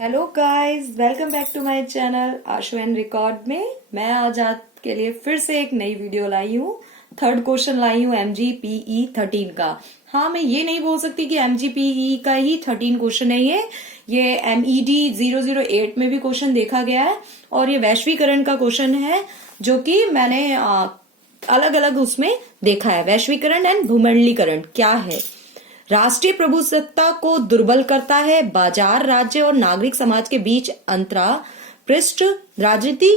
Hello guys, welcome back to my channel Ashu and record में मैं आज आपके लिए फिर से एक नई वीडियो लाई हूँ। थर्ड क्वेश्चन लाई हूँ MGPE 13 का। हाँ, मैं ये नहीं बोल सकती कि MGPE का ही 13 क्वेश्चन है। ये MED 008 में भी क्वेश्चन देखा गया है और ये वैश्वीकरण का क्वेश्चन है जो कि मैंने अलग अलग उसमें देखा है। वैश्वीकरण एंड भूमंडलीकरण क्या है, राष्ट्रीय प्रभुसत्ता को दुर्बल करता है, बाजार, राज्य और नागरिक समाज के बीच अंतरा पृष्ठ राजनीति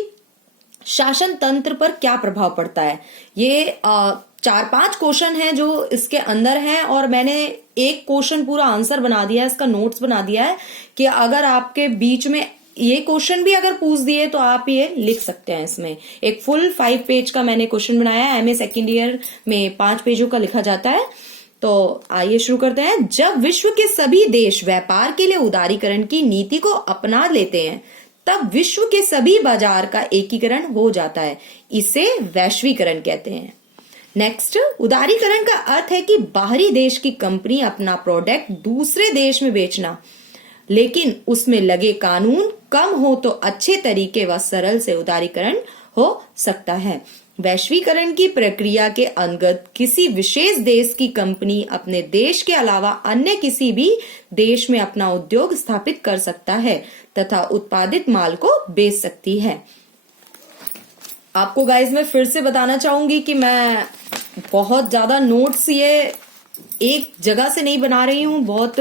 शासन तंत्र पर क्या प्रभाव पड़ता है। ये 4-5 क्वेश्चन हैं जो इसके अंदर हैं और मैंने एक क्वेश्चन पूरा आंसर बना दिया है, इसका नोट्स बना दिया है कि अगर आपके बीच में ये क्वेश्चन भी अगर पूछ दिए तो आप ये लिख सकते हैं। इसमें एक फुल 5 पेज का मैंने क्वेश्चन बनाया है। MA सेकेंड ईयर में 5 पेजों का लिखा जाता है। तो आइए शुरू करते हैं। जब विश्व के सभी देश व्यापार के लिए उदारीकरण की नीति को अपना लेते हैं तब विश्व के सभी बाजार का एकीकरण हो जाता है। इसे वैश्वीकरण कहते हैं। नेक्स्ट, उदारीकरण का अर्थ है कि बाहरी देश की कंपनी अपना प्रोडक्ट दूसरे देश में बेचना, लेकिन उसमें लगे कानून कम हो तो अच्छे तरीके व सरल से उदारीकरण हो सकता है। वैश्वीकरण की प्रक्रिया के अंतर्गत किसी विशेष देश की कंपनी अपने देश के अलावा अन्य किसी भी देश में अपना उद्योग स्थापित कर सकता है तथा उत्पादित माल को बेच सकती है। आपको गाइस मैं फिर से बताना चाहूंगी कि मैं बहुत ज्यादा नोट्स ये एक जगह से नहीं बना रही हूँ, बहुत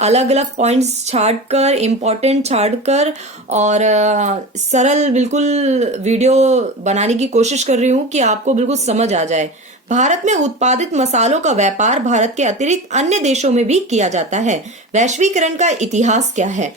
अलग अलग पॉइंट्स छांटकर, इम्पोर्टेंट छांटकर और सरल बिल्कुल वीडियो बनाने की कोशिश कर रही हूँ कि आपको बिल्कुल समझ आ जाए। भारत में उत्पादित मसालों का व्यापार भारत के अतिरिक्त अन्य देशों में भी किया जाता है। वैश्वीकरण का इतिहास क्या है,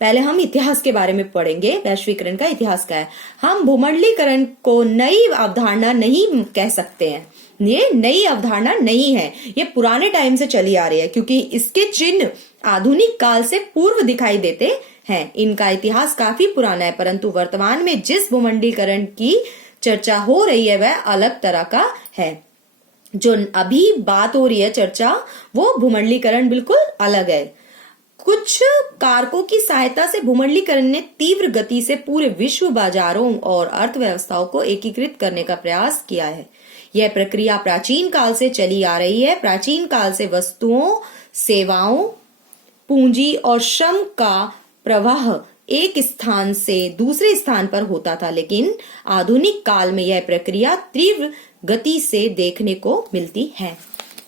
पहले हम इतिहास के बारे में पढ़ेंगे। वैश्वीकरण का इतिहास क्या है। हम भूमंडलीकरण को नई अवधारणा नहीं कह सकते हैं। ये नई अवधारणा नहीं है, ये पुराने टाइम से चली आ रही है क्योंकि इसके चिन्ह आधुनिक काल से पूर्व दिखाई देते हैं। इनका इतिहास काफी पुराना है, परंतु वर्तमान में जिस भूमंडलीकरण की चर्चा हो रही है वह अलग तरह का है। जो अभी बात हो रही है चर्चा, वो भूमंडलीकरण बिल्कुल अलग है। कुछ कारकों की सहायता से भूमंडलीकरण ने तीव्र गति से पूरे विश्व बाजारों और अर्थव्यवस्थाओं को एकीकृत करने का प्रयास किया है। यह प्रक्रिया प्राचीन काल से चली आ रही है। प्राचीन काल से वस्तुओं, सेवाओं, पूंजी और श्रम का प्रवाह एक स्थान से दूसरे स्थान पर होता था, लेकिन आधुनिक काल में यह प्रक्रिया तीव्र गति से देखने को मिलती है।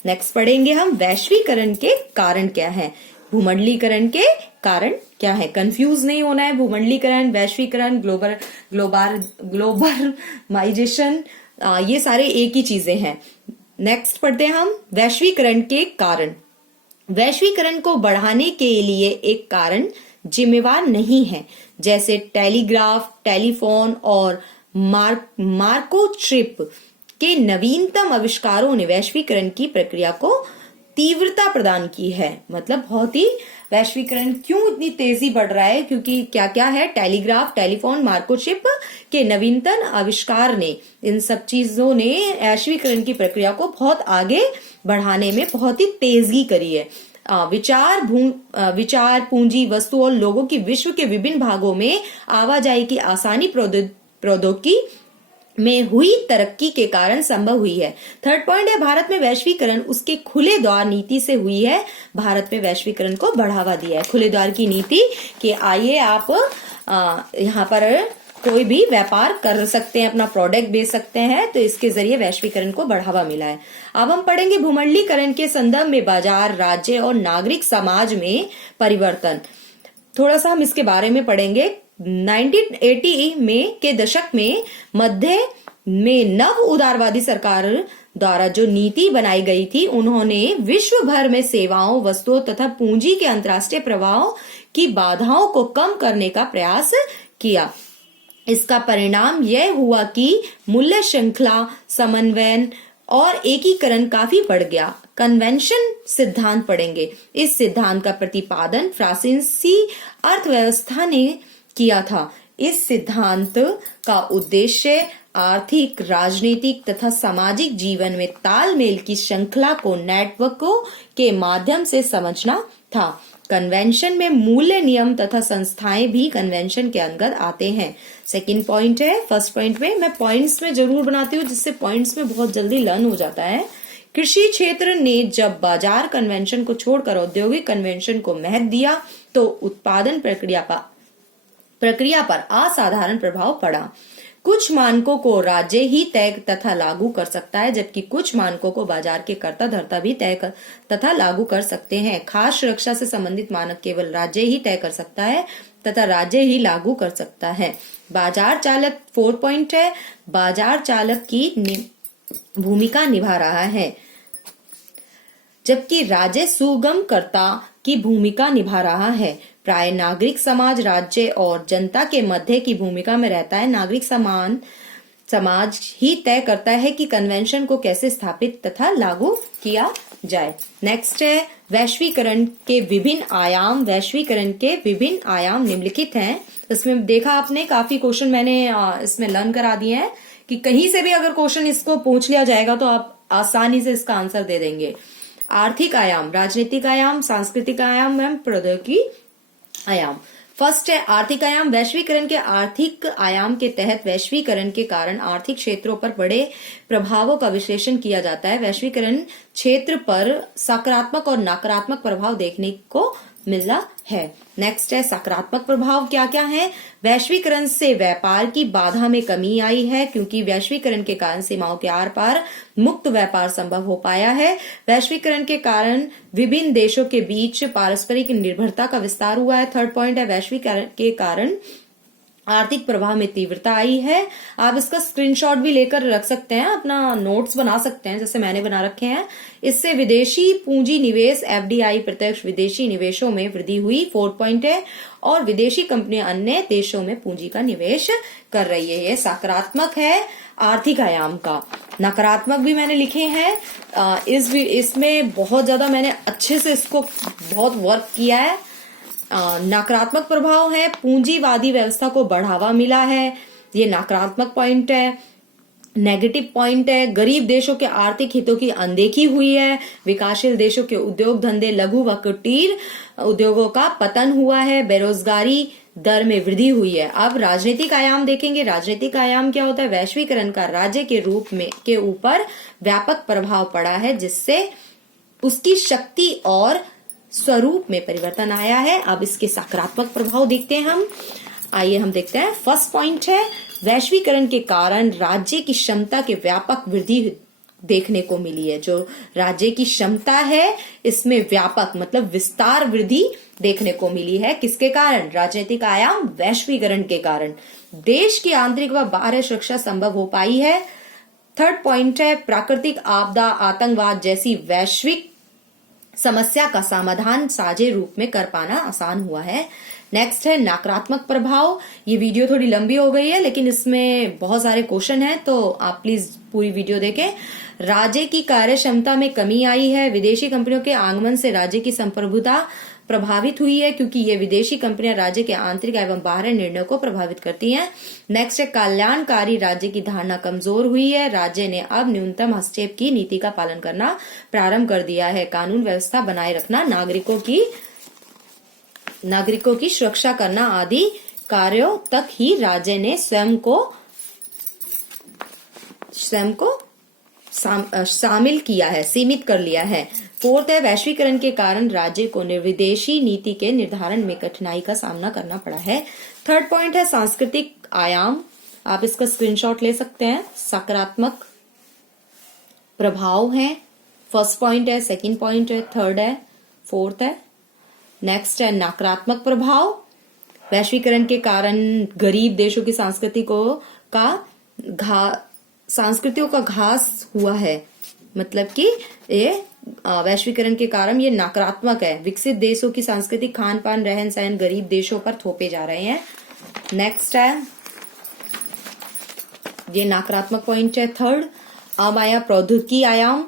नेक्स्ट पढ़ेंगे हम वैश्वीकरण के कारण क्या है, भूमंडलीकरण के कारण क्या है। कंफ्यूज नहीं होना है। भूमंडलीकरण, वैश्वीकरण, ग्लोबलाइजेशन, ये सारे एक ही चीजें हैं। नेक्स्ट पढ़ते हैं हम वैश्वीकरण के कारण। वैश्वीकरण को बढ़ाने के लिए एक कारण जिम्मेवार नहीं है, जैसे टेलीग्राफ, टेलीफोन और मार्कोचिप के नवीनतम आविष्कारों ने वैश्वीकरण की प्रक्रिया को तीव्रता प्रदान की है। मतलब बहुत ही वैश्वीकरण क्यों इतनी तेजी बढ़ रहा है, क्योंकि क्या क्या है, टेलीग्राफ, टेलीफोन, मार्कोचिप के नवीनतम आविष्कार ने, इन सब चीजों ने वैश्वीकरण की प्रक्रिया को बहुत आगे बढ़ाने में बहुत ही तेजी करी है। विचार, पूंजी, वस्तु और लोगों की विश्व के विभिन्न भागों में आवाजाही की आसानी प्रौद्योगिकी में हुई तरक्की के कारण संभव हुई है। थर्ड पॉइंट है भारत में वैश्वीकरण उसके खुले द्वार नीति से हुई है। भारत में वैश्वीकरण को बढ़ावा दिया है खुले द्वार की नीति कि आइए आप यहाँ पर कोई भी व्यापार कर सकते हैं, अपना प्रोडक्ट बेच सकते हैं, तो इसके जरिए वैश्वीकरण को बढ़ावा मिला है। अब हम पढ़ेंगे भूमंडलीकरण के संदर्भ में बाजार, राज्य और नागरिक समाज में परिवर्तन। थोड़ा सा हम इसके बारे में पढ़ेंगे। 1980 के दशक में मध्य में नव उदारवादी सरकार द्वारा जो नीति बनाई गई थी, उन्होंने विश्व भर में सेवाओं, वस्तुओं तथा पूंजी के अंतर्राष्ट्रीय प्रवाह की बाधाओं को कम करने का प्रयास किया। इसका परिणाम यह हुआ कि मूल्य श्रृंखला, समन्वयन और एकीकरण काफी बढ़ गया। कन्वेंशन सिद्धांत पढ़ेंगे। इस सिद्धांत का प्रतिपादन फ्रांसीसी अर्थव्यवस्था ने किया था। इस सिद्धांत का उद्देश्य आर्थिक, राजनीतिक तथा सामाजिक जीवन में तालमेल की श्रृंखला को नेटवर्कों के माध्यम से समझना था। कन्वेंशन में मूल्य नियम तथा संस्थाएं भी कन्वेंशन के अंतर्गत आते हैं। सेकंड पॉइंट है, फर्स्ट पॉइंट में मैं पॉइंट्स में जरूर बनाती हूँ जिससे पॉइंट्स में बहुत जल्दी लर्न हो जाता है। कृषि क्षेत्र ने जब बाजार कन्वेंशन को छोड़कर औद्योगिक कन्वेंशन को महत्व दिया तो उत्पादन प्रक्रिया पर असाधारण प्रभाव पड़ा। कुछ मानकों को राज्य ही तय तथा लागू कर सकता है, जबकि कुछ मानकों को बाजार के कर्ता धर्ता भी तय तथा लागू कर सकते हैं। खाद्य सुरक्षा से संबंधित मानक केवल राज्य ही तय कर सकता है तथा राज्य ही लागू कर सकता है। बाजार चालक 4 पॉइंट है, बाजार चालक की भूमिका निभा रहा है, जबकि राज्य सुगमकर्ता की भूमिका निभा रहा है। प्राय नागरिक समाज राज्य और जनता के मध्य की भूमिका में रहता है। नागरिक समाज ही तय करता है कि कन्वेंशन को कैसे स्थापित तथा लागू किया जाए। नेक्स्ट है वैश्वीकरण के विभिन्न आयाम। वैश्वीकरण के विभिन्न आयाम निम्नलिखित हैं। इसमें देखा आपने काफी क्वेश्चन मैंने इसमें लर्न करा दिए हैं कि कहीं से भी अगर क्वेश्चन इसको पूछ लिया जाएगा तो आप आसानी से इसका आंसर दे देंगे। आर्थिक आयाम, राजनीतिक आयाम, सांस्कृतिक आयाम एवं प्रौद्योगिकी आयाम। फर्स्ट है आर्थिक आयाम। वैश्वीकरण के आर्थिक आयाम के तहत वैश्वीकरण के कारण आर्थिक क्षेत्रों पर बड़े प्रभावों का विश्लेषण किया जाता है। वैश्वीकरण क्षेत्र पर सकारात्मक और नकारात्मक प्रभाव देखने को मिलना है। नेक्स्ट है सकारात्मक प्रभाव क्या क्या है। वैश्वीकरण से व्यापार की बाधा में कमी आई है, क्योंकि वैश्वीकरण के कारण सीमाओं के आर पार मुक्त व्यापार संभव हो पाया है। वैश्वीकरण के कारण विभिन्न देशों के बीच पारस्परिक निर्भरता का विस्तार हुआ है। थर्ड पॉइंट है वैश्वीकरण के कारण आर्थिक प्रवाह में तीव्रता आई है। आप इसका स्क्रीनशॉट भी लेकर रख सकते हैं, अपना नोट्स बना सकते हैं जैसे मैंने बना रखे हैं। इससे विदेशी पूंजी निवेश एफडीआई प्रत्यक्ष विदेशी निवेशों में वृद्धि हुई। 4 पॉइंट है और विदेशी कंपनियां अन्य देशों में पूंजी का निवेश कर रही है। ये सकारात्मक है आर्थिक आयाम का। नकारात्मक भी मैंने लिखे हैं। इसमें बहुत ज्यादा मैंने अच्छे से इसको बहुत वर्क किया है। नकारात्मक प्रभाव है पूंजीवादी व्यवस्था को बढ़ावा मिला है, ये नकारात्मक पॉइंट है। नेगेटिव पॉइंट है गरीब देशों के आर्थिक हितों की अनदेखी हुई है। विकासशील देशों के उद्योग धंधे लघु व कुटीर उद्योगों का पतन हुआ है। बेरोजगारी दर में वृद्धि हुई है। अब राजनीतिक आयाम देखेंगे। राजनीतिक आयाम क्या होता है। वैश्वीकरण का राज्य के रूप में के ऊपर व्यापक प्रभाव पड़ा है, जिससे उसकी शक्ति और स्वरूप में परिवर्तन आया है। अब इसके सकारात्मक प्रभाव देखते हैं हम। आइए हम देखते हैं। फर्स्ट पॉइंट है वैश्वीकरण के कारण राज्य की क्षमता के व्यापक वृद्धि देखने को मिली है। जो राज्य की क्षमता है इसमें व्यापक मतलब विस्तार वृद्धि देखने को मिली है। किसके कारण। राजनीतिक आयाम वैश्वीकरण के कारण देश की आंतरिक व बाह्य सुरक्षा संभव हो पाई है। थर्ड पॉइंट है प्राकृतिक आपदा आतंकवाद जैसी वैश्विक समस्या का समाधान साझे रूप में कर पाना आसान हुआ है। नेक्स्ट है नकारात्मक प्रभाव। ये वीडियो थोड़ी लंबी हो गई है लेकिन इसमें बहुत सारे क्वेश्चन हैं तो आप प्लीज पूरी वीडियो देखें। राज्य की कार्य क्षमता में कमी आई है। विदेशी कंपनियों के आगमन से राज्य की संप्रभुता प्रभावित हुई है, क्योंकि ये विदेशी कंपनियां राज्य के आंतरिक एवं बाहरी निर्णयों को प्रभावित करती हैं। नेक्स्ट है कल्याणकारी राज्य की धारणा कमजोर हुई है। राज्य ने अब न्यूनतम हस्तक्षेप की नीति का पालन करना प्रारंभ कर दिया है। कानून व्यवस्था बनाए रखना, नागरिकों की सुरक्षा करना आदि कार्यों तक ही राज्य ने स्वयं को शामिल किया है, सीमित कर लिया है। फोर्थ है वैश्वीकरण के कारण राज्य को विदेशी नीति के निर्धारण में कठिनाई का सामना करना पड़ा है। थर्ड पॉइंट है सांस्कृतिक आयाम। आप इसका स्क्रीनशॉट ले सकते हैं। सकारात्मक प्रभाव है। फर्स्ट पॉइंट है, सेकंड पॉइंट है, थर्ड है, फोर्थ है। नेक्स्ट है नकारात्मक प्रभाव। वैश्वीकरण के कारण गरीब देशों की संस्कृतियों का घास हुआ है, मतलब कि ये वैश्वीकरण के कारण ये नकारात्मक है। विकसित देशों की सांस्कृतिक खान पान रहन सहन गरीब देशों पर थोपे जा रहे हैं। नेक्स्ट है ये नकारात्मक पॉइंट है थर्ड। अब आया प्रौद्योगिकी आयाम।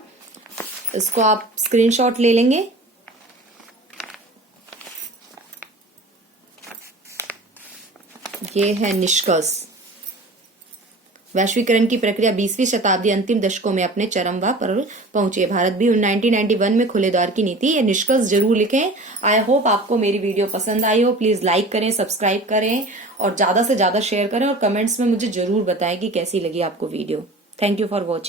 इसको आप स्क्रीनशॉट ले लेंगे। ये है निष्कर्ष। वैश्वीकरण की प्रक्रिया 20वीं शताब्दी अंतिम दशकों में अपने चरमवा पर पहुंची है। भारत भी 1991 में खुले द्वार की नीति, ये निष्कर्ष जरूर लिखें। आई होप आपको मेरी वीडियो पसंद आई हो। प्लीज लाइक करें, सब्सक्राइब करें और ज्यादा से ज्यादा शेयर करें और कमेंट्स में मुझे जरूर बताएं कि कैसी लगी आपको video. Thank you for watching.